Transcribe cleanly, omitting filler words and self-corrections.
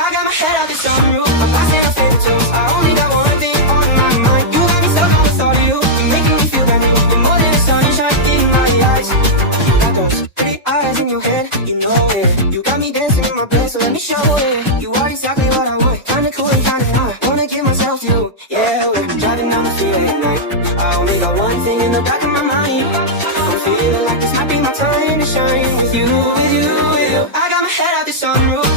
I got my head out the sunroof, my glass and a fit too. I only got one thing on my mind. You got me stuck on the thought of you. You're making me feel brand new. You're more than the sunshine in my eyes. You got those pretty eyes in your head, you know it. You got me dancing in my bed, so let me show it. You are exactly what I want, kinda cool and kinda not. Wanna give myself to you, yeah. We're driving down the freeway at night. I only got one thing in the back of my mind. I'm feeling like this might be my time to shine with you, with you, with you. I got my head out the sunroof.